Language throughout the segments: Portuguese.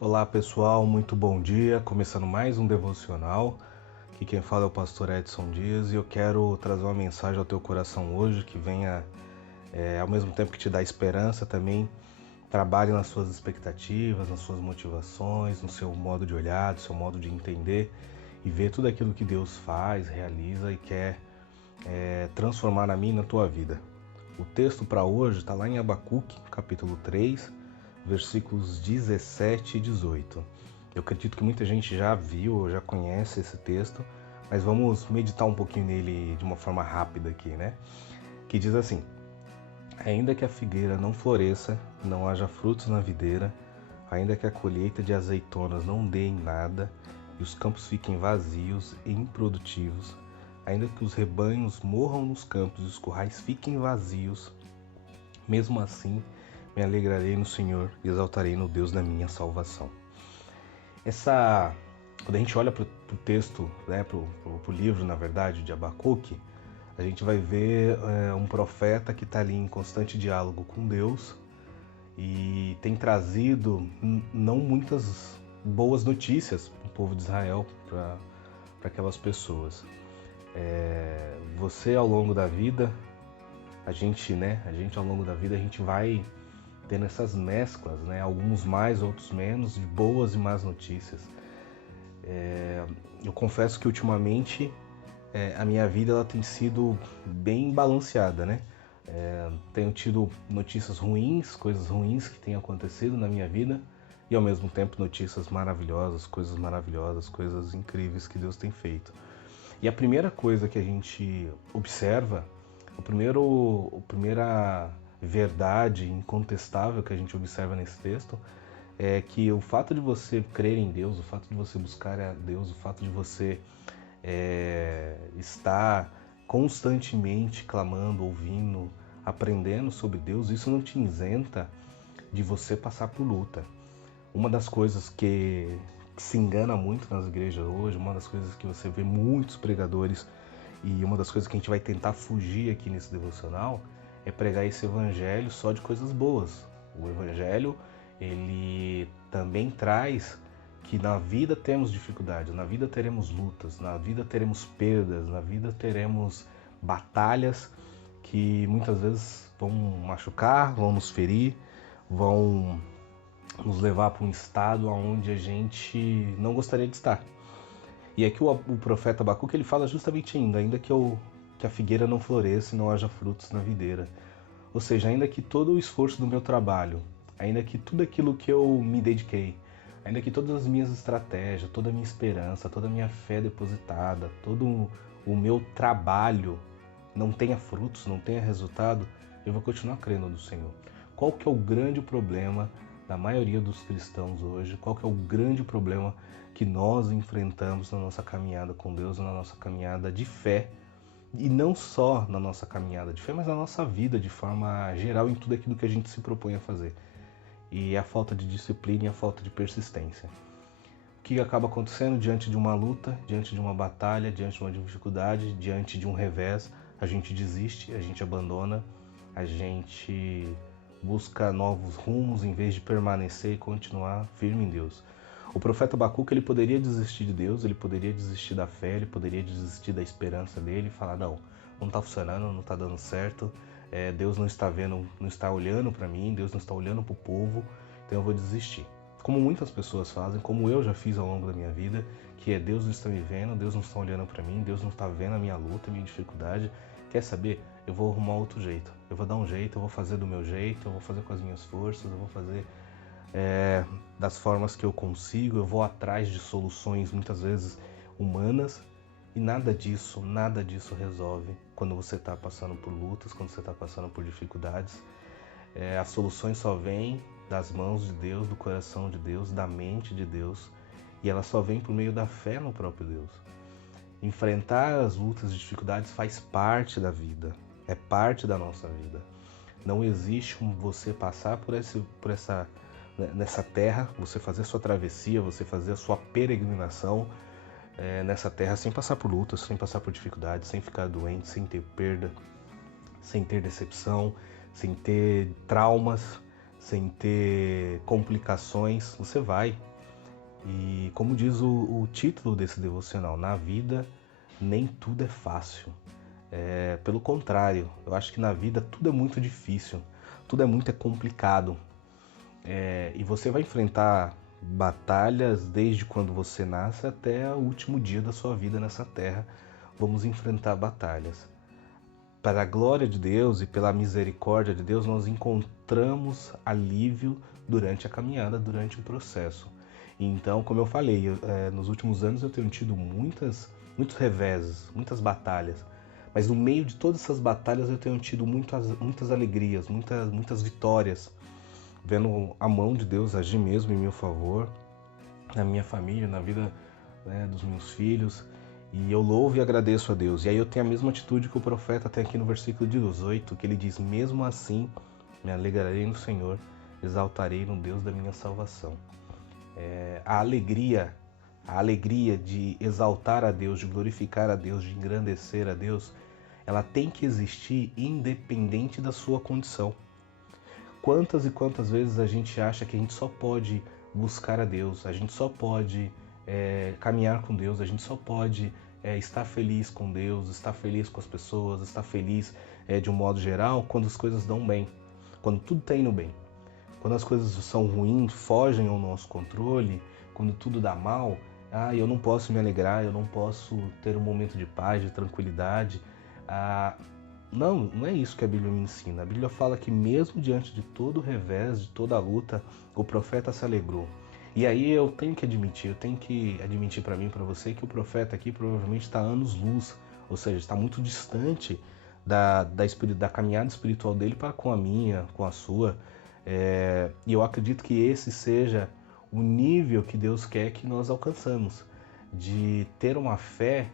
Olá pessoal, muito bom dia. Começando mais um devocional. Aqui quem fala é o pastor Edson Dias e eu quero trazer uma mensagem ao teu coração hoje que venha, ao mesmo tempo que te dá esperança, também trabalhe nas suas expectativas, nas suas motivações, no seu modo de olhar, no seu modo de entender e ver tudo aquilo que Deus faz, realiza e quer transformar na minha e na tua vida. O texto para hoje está lá em Abacuque, capítulo 3, versículos 17 e 18. Eu acredito que muita gente já viu ou já conhece esse texto, mas vamos meditar um pouquinho nele de uma forma rápida aqui, né? Que diz assim: ainda que a figueira não floresça, não haja frutos na videira, ainda que a colheita de azeitonas não dê em nada, e os campos fiquem vazios e improdutivos, ainda que os rebanhos morram nos campos e os currais fiquem vazios, mesmo assim me alegrarei no Senhor e exaltarei no Deus da minha salvação. Quando a gente olha para o texto, né, para o livro, na verdade, de Abacuque, a gente vai ver um profeta que está ali em constante diálogo com Deus e tem trazido não muitas boas notícias para o povo de Israel, para aquelas pessoas. Você ao longo da vida, a gente ao longo da vida, a gente vai tendo essas mesclas, né? Alguns mais, outros menos, de boas e más notícias. Eu confesso que ultimamente a minha vida ela tem sido bem balanceada, né? Tenho tido notícias ruins, coisas ruins que têm acontecido na minha vida e ao mesmo tempo notícias maravilhosas, coisas incríveis que Deus tem feito. E a primeira coisa que a gente observa, a primeira verdade incontestável que a gente observa nesse texto é que o fato de você crer em Deus, o fato de você buscar a Deus, o fato de você estar constantemente clamando, ouvindo, aprendendo sobre Deus, isso não te isenta de você passar por luta. Uma das coisas que se engana muito nas igrejas hoje, uma das coisas que você vê muitos pregadores e uma das coisas que a gente vai tentar fugir aqui nesse devocional é pregar esse evangelho só de coisas boas. O evangelho, ele também traz que na vida temos dificuldades, na vida teremos lutas, na vida teremos perdas, na vida teremos batalhas que muitas vezes vão machucar, vão nos ferir, vão nos levar para um estado onde a gente não gostaria de estar. E aqui o profeta Abacuque ele fala justamente ainda que a figueira não floresça e não haja frutos na videira. Ou seja, ainda que todo o esforço do meu trabalho, ainda que tudo aquilo que eu me dediquei, ainda que todas as minhas estratégias, toda a minha esperança, toda a minha fé depositada, todo o meu trabalho não tenha frutos, não tenha resultado, eu vou continuar crendo no Senhor. Qual que é o grande problema da maioria dos cristãos hoje? Qual que é o grande problema que nós enfrentamos na nossa caminhada com Deus, na nossa caminhada de fé? E não só na nossa caminhada de fé, mas na nossa vida de forma geral, em tudo aquilo que a gente se propõe a fazer. E a falta de disciplina e a falta de persistência. O que acaba acontecendo diante de uma luta, diante de uma batalha, diante de uma dificuldade, diante de um revés? A gente desiste, a gente abandona, a gente busca novos rumos em vez de permanecer e continuar firme em Deus. O profeta Abacuque ele poderia desistir de Deus, ele poderia desistir da fé, ele poderia desistir da esperança dele e falar: não está funcionando, não está dando certo, Deus não está vendo, não está olhando para mim, Deus não está olhando para o povo, então eu vou desistir. Como muitas pessoas fazem, como eu já fiz ao longo da minha vida, que é: Deus não está me vendo, Deus não está olhando para mim, Deus não está vendo a minha luta, a minha dificuldade. Quer saber? Eu vou arrumar outro jeito, eu vou dar um jeito, eu vou fazer do meu jeito, eu vou fazer com as minhas forças, eu vou fazer das formas que eu consigo, eu vou atrás de soluções muitas vezes humanas e nada disso resolve quando você está passando por lutas, quando você está passando por dificuldades. As soluções só vêm das mãos de Deus, do coração de Deus, da mente de Deus, e ela só vem por meio da fé no próprio Deus. Enfrentar as lutas e dificuldades faz parte da vida, é parte da nossa vida. Não existe você passar nessa terra, você fazer a sua travessia, você fazer a sua peregrinação nessa terra sem passar por lutas, sem passar por dificuldades, sem ficar doente, sem ter perda, sem ter decepção, sem ter traumas, sem ter complicações. Você vai, E como diz o título desse devocional, na vida nem tudo é fácil. Pelo contrário, eu acho que na vida tudo é muito difícil, tudo é muito complicado. E você vai enfrentar batalhas desde quando você nasce até o último dia da sua vida nessa terra. Vamos enfrentar batalhas. Para a glória de Deus e pela misericórdia de Deus, nós encontramos alívio durante a caminhada, durante o processo. Então, como eu falei, nos últimos anos eu tenho tido muitos reveses, muitas batalhas. Mas no meio de todas essas batalhas eu tenho tido muitas alegrias, muitas vitórias, vendo a mão de Deus agir mesmo em meu favor, na minha família, na vida, né, dos meus filhos. E eu louvo e agradeço a Deus. E aí eu tenho a mesma atitude que o profeta tem aqui no versículo 18, que ele diz: mesmo assim me alegrarei no Senhor, exaltarei no Deus da minha salvação. A alegria de exaltar a Deus, de glorificar a Deus, de engrandecer a Deus, ela tem que existir independente da sua condição. Quantas e quantas vezes a gente acha que a gente só pode buscar a Deus, a gente só pode caminhar com Deus, a gente só pode estar feliz com Deus, estar feliz com as pessoas, estar feliz de um modo geral quando as coisas dão bem, quando tudo está indo bem. Quando as coisas são ruins, fogem ao nosso controle, quando tudo dá mal, eu não posso me alegrar, eu não posso ter um momento de paz, de tranquilidade. Não é isso que a Bíblia me ensina. A Bíblia fala que mesmo diante de todo o revés, de toda a luta, o profeta se alegrou. E aí eu tenho que admitir para mim e para você que o profeta aqui provavelmente está anos-luz, ou seja, está muito distante da caminhada espiritual dele para com a minha, com a sua. E eu acredito que esse seja o nível que Deus quer que nós alcançamos, de ter uma fé,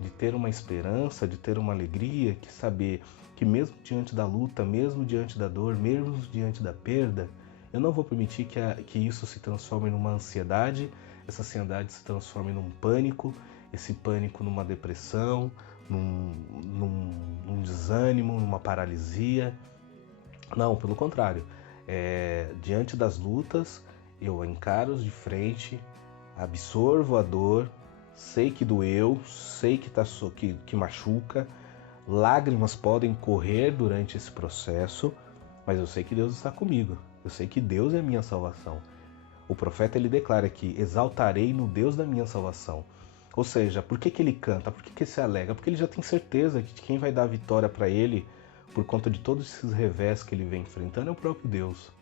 de ter uma esperança, de ter uma alegria, que saber que mesmo diante da luta, mesmo diante da dor, mesmo diante da perda, eu não vou permitir que isso se transforme numa ansiedade, essa ansiedade se transforme num pânico, esse pânico numa depressão, num desânimo, numa paralisia. Não, pelo contrário. Diante das lutas, eu encaro de frente, absorvo a dor, sei que doeu, sei que machuca, lágrimas podem correr durante esse processo, mas eu sei que Deus está comigo, eu sei que Deus é a minha salvação. O profeta ele declara que exaltarei no Deus da minha salvação. Ou seja, por que ele canta? Por que ele se alegra? Porque ele já tem certeza que quem vai dar a vitória para ele, por conta de todos esses revés que ele vem enfrentando, é o próprio Deus.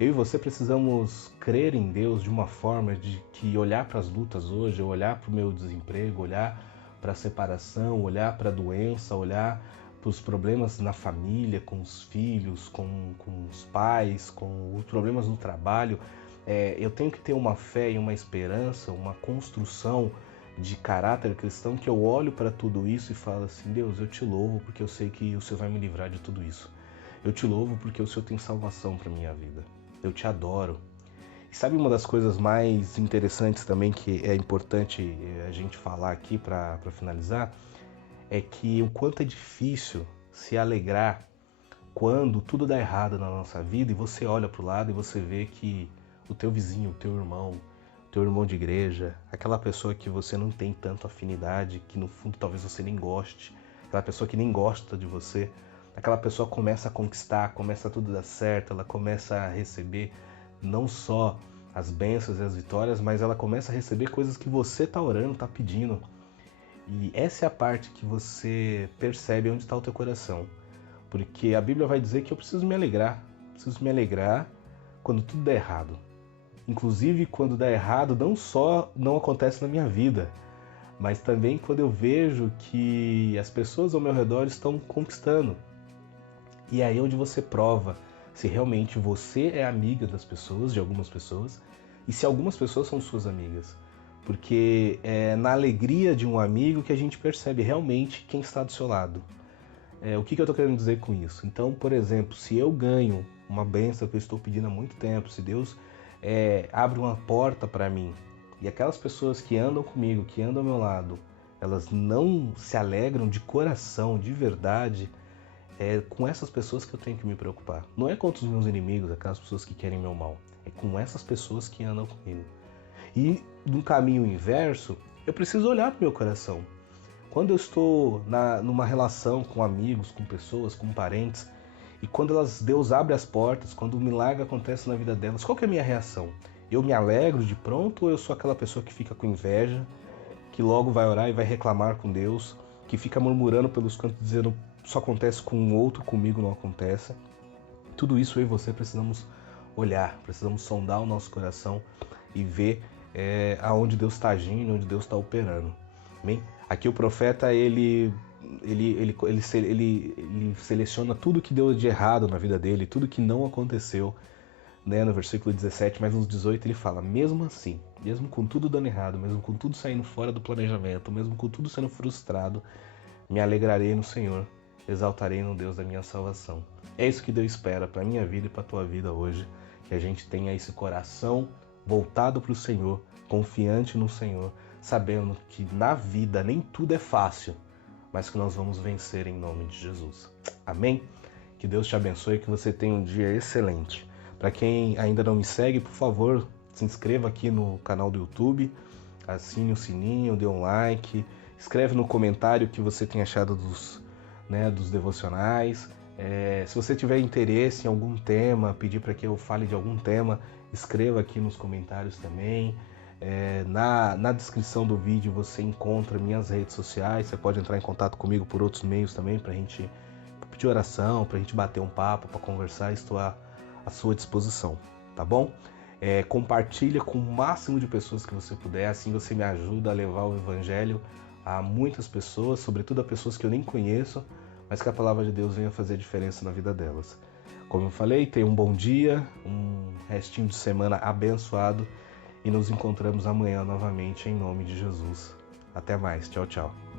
Eu e você precisamos crer em Deus de uma forma de que olhar para as lutas hoje, olhar para o meu desemprego, olhar para a separação, olhar para a doença, olhar para os problemas na família, com os filhos, com os pais, com os problemas no trabalho. Eu tenho que ter uma fé e uma esperança, uma construção de caráter cristão, que eu olho para tudo isso e falo assim: Deus, eu te louvo porque eu sei que o Senhor vai me livrar de tudo isso. Eu te louvo porque o Senhor tem salvação para minha vida. Eu te adoro. E sabe uma das coisas mais interessantes também que é importante a gente falar aqui para finalizar? É que o quanto é difícil se alegrar quando tudo dá errado na nossa vida e você olha para o lado e você vê que o teu vizinho, o teu irmão de igreja, aquela pessoa que você não tem tanto afinidade, que no fundo talvez você nem goste, aquela pessoa que nem gosta de você, aquela pessoa começa a conquistar, começa a tudo dar certo, ela começa a receber não só as bênçãos e as vitórias, mas ela começa a receber coisas que você está orando, está pedindo. E essa é a parte que você percebe onde está o teu coração. Porque a Bíblia vai dizer que eu preciso me alegrar quando tudo der errado. Inclusive quando dá errado, não só não acontece na minha vida, mas também quando eu vejo que as pessoas ao meu redor estão conquistando. E aí é onde você prova se realmente você é amiga das pessoas, de algumas pessoas, e se algumas pessoas são suas amigas. Porque é na alegria de um amigo que a gente percebe realmente quem está do seu lado. O que eu estou querendo dizer com isso? Então, por exemplo, se eu ganho uma bênção que eu estou pedindo há muito tempo, se Deus abre uma porta para mim, e aquelas pessoas que andam comigo, que andam ao meu lado, elas não se alegram de coração, de verdade, com essas pessoas que eu tenho que me preocupar. Não é contra os meus inimigos, aquelas pessoas que querem meu mal. É com essas pessoas que andam comigo. E no caminho inverso, eu preciso olhar para o meu coração. Quando eu estou numa relação com amigos, com pessoas, com parentes, e quando Deus abre as portas, quando o milagre acontece na vida delas, qual que é a minha reação? Eu me alegro de pronto ou eu sou aquela pessoa que fica com inveja, que logo vai orar e vai reclamar com Deus, que fica murmurando pelos cantos dizendo só acontece com um outro, comigo não acontece? Tudo isso eu e você precisamos olhar, precisamos sondar o nosso coração e ver aonde Deus está agindo, onde Deus está operando. Amém? Aqui o profeta ele seleciona tudo que deu de errado na vida dele, tudo que não aconteceu, né, no versículo 17, mas nos 18 ele fala, mesmo assim, mesmo com tudo dando errado, mesmo com tudo saindo fora do planejamento, mesmo com tudo sendo frustrado, me alegrarei no Senhor, exaltarei no Deus da minha salvação. É isso que Deus espera para a minha vida e para a tua vida hoje, que a gente tenha esse coração voltado para o Senhor, confiante no Senhor, sabendo que na vida nem tudo é fácil, mas que nós vamos vencer em nome de Jesus. Amém? Que Deus te abençoe e que você tenha um dia excelente. Para quem ainda não me segue, por favor, se inscreva aqui no canal do YouTube, assine o sininho, dê um like, escreve no comentário o que você tem achado dos devocionais. Se você tiver interesse em algum tema, pedir para que eu fale de algum tema, escreva aqui nos comentários também. Na descrição do vídeo você encontra minhas redes sociais, você pode entrar em contato comigo por outros meios também, para a gente pedir oração, para a gente bater um papo, para conversar, estou à sua disposição, tá bom? Compartilha com o máximo de pessoas que você puder, assim você me ajuda a levar o Evangelho a muitas pessoas, sobretudo a pessoas que eu nem conheço, mas que a palavra de Deus venha fazer diferença na vida delas. Como eu falei, tenha um bom dia, um restinho de semana abençoado e nos encontramos amanhã novamente em nome de Jesus. Até mais, tchau, tchau.